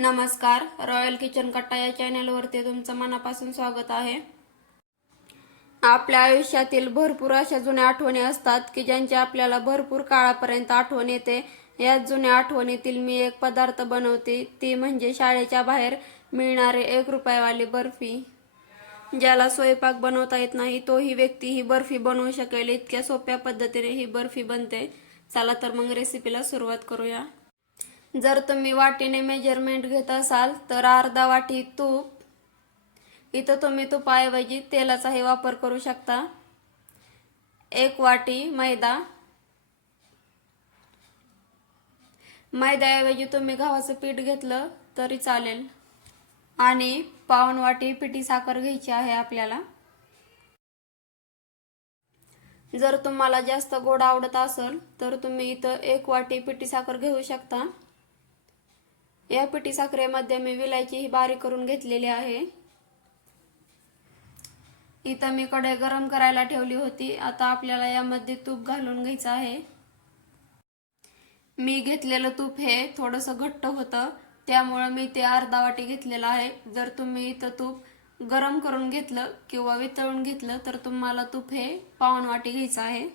नमस्कार royal kitchen कट्टा या चॅनलवरती तुमचं मनापासून स्वागत आहे. आपल्या आयुष्यातील भरपूर अशा जुन्या आठवणी असतात की ज्यांची आपल्याला भरपूर काळापर्यंत आठवण येते. याच जुन्या आठवणीतील मी एक पदार्थ बनवते ती म्हणजे शाळेच्या बाहेर मिळणारे एक रुपयावाली बर्फी. ज्याला स्वयंपाक बनवता येत नाही तोही व्यक्ती ही बर्फी बनवू शकेल. इतक्या सोप्या पद्धतीने ही बर्फी बनते. चला तर मग रेसिपीला सुरुवात करूया. जर तुम्ही वाटीने मेजरमेंट घेत असाल तर अर्धा वाटी तूप इथं तुम्ही तुपाऐवजी तेलाचाही वापर करू शकता. एक वाटी मैदा. मैद्याऐवजी तुम्ही गव्हाचं पीठ घेतलं तरी चालेल. आणि पावन वाटी पिठी साखर घ्यायची आहे आपल्याला. जर तुम्हाला जास्त गोड आवडत असेल तर तुम्ही इथं एक वाटी पिठी साखर घेऊ शकता. या पिठी साखरेमध्ये मी विलायची ही बारीक करून घेतलेली आहे. इथं मी कढई गरम करायला ठेवली होती. आता आपल्याला यामध्ये तूप घालून घ्यायचं आहे. मी घेतलेलं तूप हे थोडंसं घट्ट होतं. त्यामुळं मी ते अर्धा वाटी घेतलेलं आहे. जर तुम्ही इथं तूप गरम करून घेतलं किंवा वितळून घेतलं तर तुम्हाला तूप हे पाऊण वाटी घ्यायचं आहे.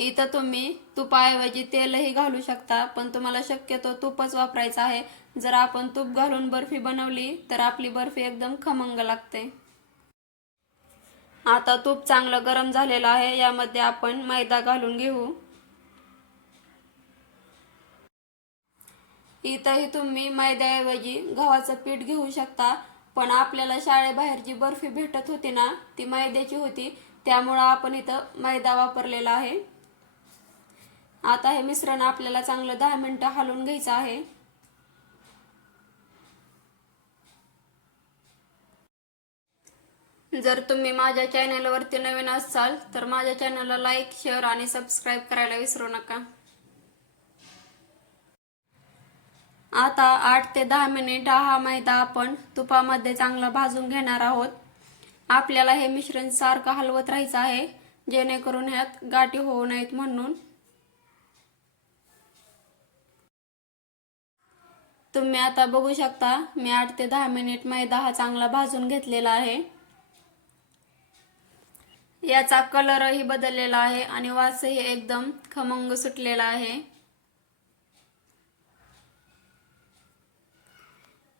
इथं तुम्ही तुपाऐवजी तेलही घालू शकता पण तुम्हाला शक्यतो तूपच वापरायचं आहे. जर आपण तूप घालून बर्फी बनवली तर आपली बर्फी एकदम खमंग लागते. आता तूप चांगलं गरम झालेलं आहे यामध्ये आपण मैदा घालून घेऊ. इथंही तुम्ही मैद्याऐवजी गव्हाचं पीठ घेऊ शकता पण आपल्याला शाळेबाहेर जी बर्फी भेटत होती ना ती मैद्याची होती त्यामुळं आपण इथं मैदा वापरलेला आहे. आता हे मिश्रण आपल्याला चांगलं दहा मिनिटं हलवून घ्यायचं आहे. जर तुम्ही माझ्या चॅनलवरती नवीन असाल तर माझ्या चॅनलला लाईक शेअर आणि सबस्क्राईब करायला विसरू नका. आता आठ ते दहा मिनिट हा मैदा आपण तुपामध्ये चांगला भाजून घेणार आहोत. आपल्याला हे मिश्रण सारखं हलवत राहायचं आहे जेणेकरून ह्यात गाठी होऊ नयेत म्हणून. तुम्ही आता बघू शकता मी आठ ते दहा मिनिट मैदा हा चांगला भाजून घेतलेला आहे. याचा कलरही बदललेला आहे आणि वासही एकदम खमंग सुटलेला आहे.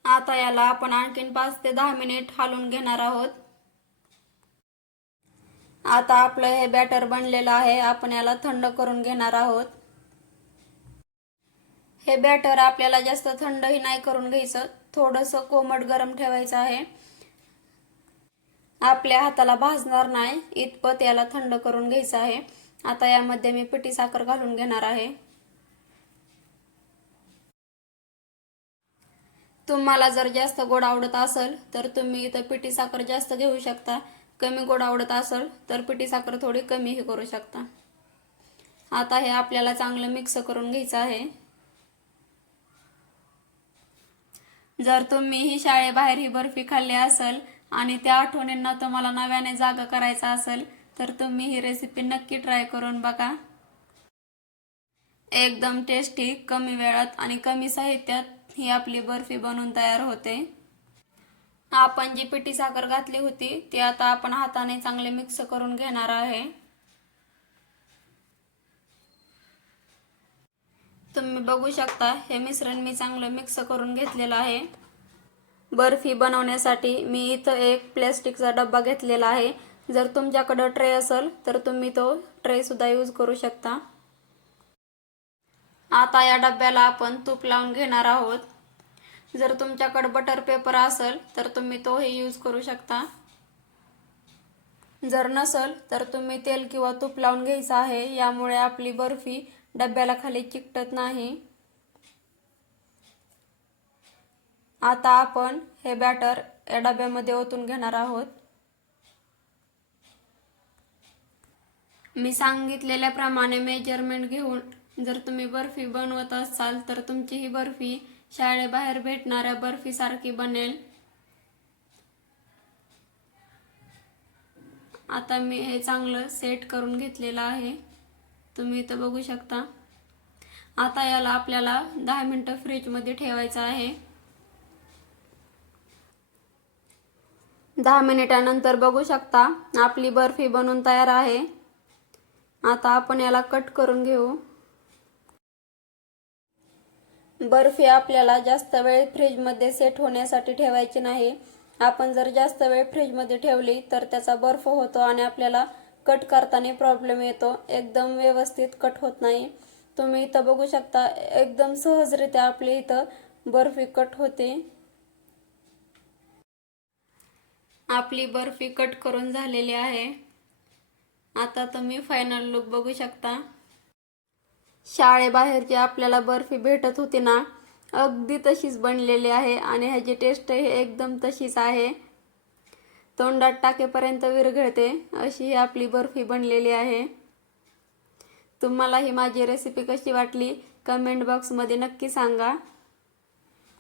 आता याला आपण आणखीन पाच ते दहा मिनिट हालून घेणार आहोत. आता आपलं हे बॅटर बनलेलं आहे आपण याला थंड करून घेणार आहोत. हे बॅटर आपल्याला जास्त थंडही नाही करून घ्यायचं. थोडंसं कोमट गरम ठेवायचं आहे. आपल्या हाताला भाजणार नाही. इतपत याला थंड करून घ्यायचं आहे. आता यामध्ये मी पिठी साखर घालून घेणार आहे. तुम्हाला जर जास्त गोड आवडत असेल तर तुम्ही इथं पिठी साखर जास्त घेऊ शकता. कमी गोड आवडत असेल तर पिठी साखर थोडी कमीही करू शकता. आता हे आपल्याला चांगलं मिक्स करून घ्यायचं आहे. जर तुम्ही ही शाळेबाहेर ही बर्फी खाल्ली असेल आणि त्या आठवणींना तुम्हाला नव्याने जागा करायचा असेल तर तुम्ही ही रेसिपी नक्की ट्राय करून बघा. एकदम टेस्टी कमी वेळात आणि कमी साहित्यात ही आपली बर्फी बनवून तयार होते. आपण जी पिठी साखर घातली होती ती आता आपण हाताने चांगले मिक्स करून घेणार आहे. तुम्ही बघू शकता हे मिश्रण मी चांगलं मिक्स करून घेतलेलं आहे. बर्फी बनवण्यासाठी मी इथं एक प्लॅस्टिकचा डब्बा घेतलेला आहे. जर तुमच्याकडं ट्रे असेल तर तुम्ही तो ट्रे सुद्धा यूज करू शकता. आता या डब्याला आपण तूप लावून घेणार आहोत. जर तुमच्याकडं बटर पेपर असेल तर तुम्ही तोही यूज करू शकता. जर नसेल तर तुम्ही तेल किंवा तूप लावून घ्यायचं आहे. यामुळे आपली बर्फी डब्याला खाली चिकटत नाही. आता आपण हे बॅटर या डब्यामध्ये ओतून घेणार आहोत. मी सांगितलेल्याप्रमाणे मेजरमेंट घेऊन जर तुम्ही बर्फी बनवत असाल तर तुमची ही बर्फी शाळेबाहेर भेटणाऱ्या बर्फीसारखी बनेल. आता मी हे चांगलं सेट करून घेतलेलं आहे. तुम्ही इथं बघू शकता. आता याला आपल्याला दहा मिनटं फ्रीजमध्ये ठेवायचं आहे. दहा मिनिटानंतर बघू शकता आपली बर्फी बनून तयार आहे. आता आपण याला कट करून घेऊ. बर्फी आपल्याला जास्त वेळ फ्रीजमध्ये सेट होण्यासाठी ठेवायची नाही. आपण जर जास्त वेळ फ्रीजमध्ये ठेवली तर त्याचा बर्फ होतो आणि आपल्याला कट करताना प्रॉब्लेम येतो. एकदम व्यवस्थित कट होत नाही. तुम्ही इथं बघू शकता एकदम सहजरित्या आपली इथं बर्फी कट होते. आपली बर्फी कट करून झालेली आहे. आता तुम्ही फायनल लुक बघू शकता. शाळेबाहेरची आपल्याला बर्फी भेटत होती ना अगदी तशीच बनलेली आहे आणि ह्याची टेस्ट हे एकदम तशीच आहे. तोंडात टाकेपर्यंत विरघळते अशी ही आपली बर्फी बनलेली आहे. तुम्हाला ही माझी रेसिपी कशी वाटली कमेंट बॉक्समध्ये नक्की सांगा.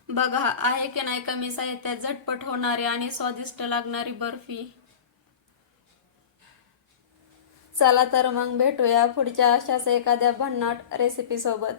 बघा आहे की नाही कमी साहित्यात झटपट होणारी आणि स्वादिष्ट लागणारी बर्फी. चला तर मग भेटूया पुढच्या अशाच एखाद्या भन्नाट रेसिपी सोबत.